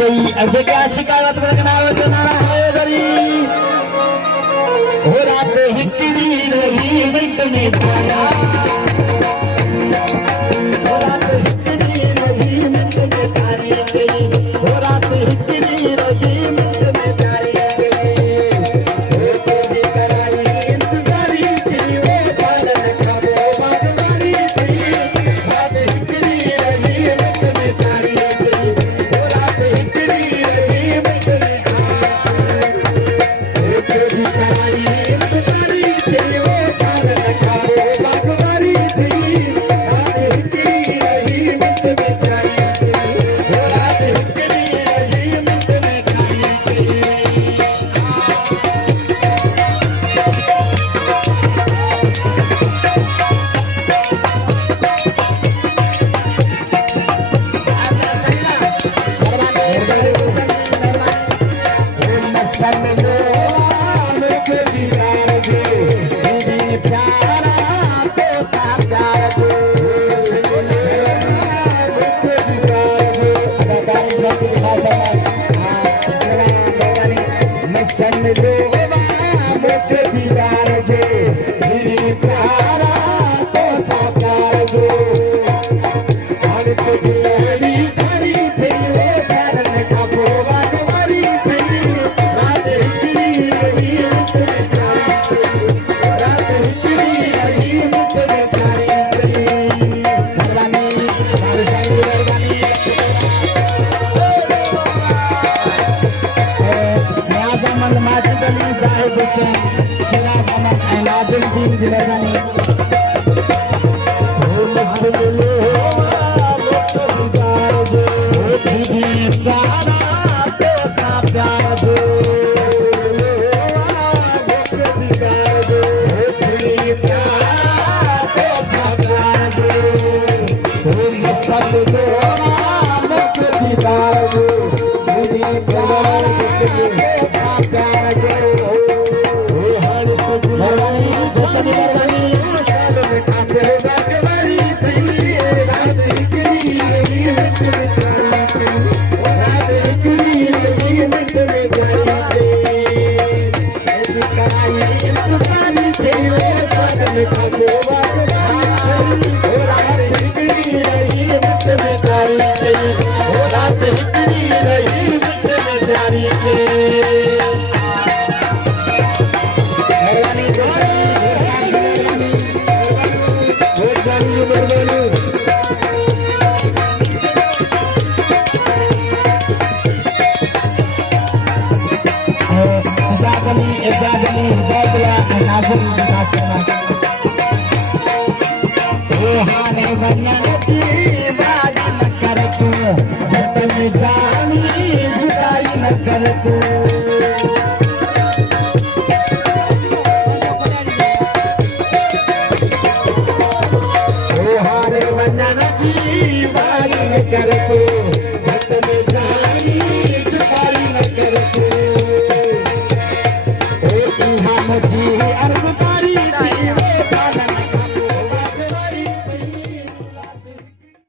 कई अजय क्या शिकायत नारा है गरी हो रात हिकड़ी रही मिंट में तारा हो रात हिकड़ी रही मिंट में तारी गई हो रात हिकड़ी रही मिंट में तारी गई हो तेरी कराई इंतजारी थी वो सालन खबो बागवानी थी रात हिकड़ी रही मिंट में तारी गई हो रात हिकड़ी रही मिंट में तारी हो तेरी कराई इंतजारी थी वो सालन खबो बागवानी थी रात हिकड़ी रही मिंट में तारी गई हो रात हिकड़ी रही मिंट में तारी गई कर तू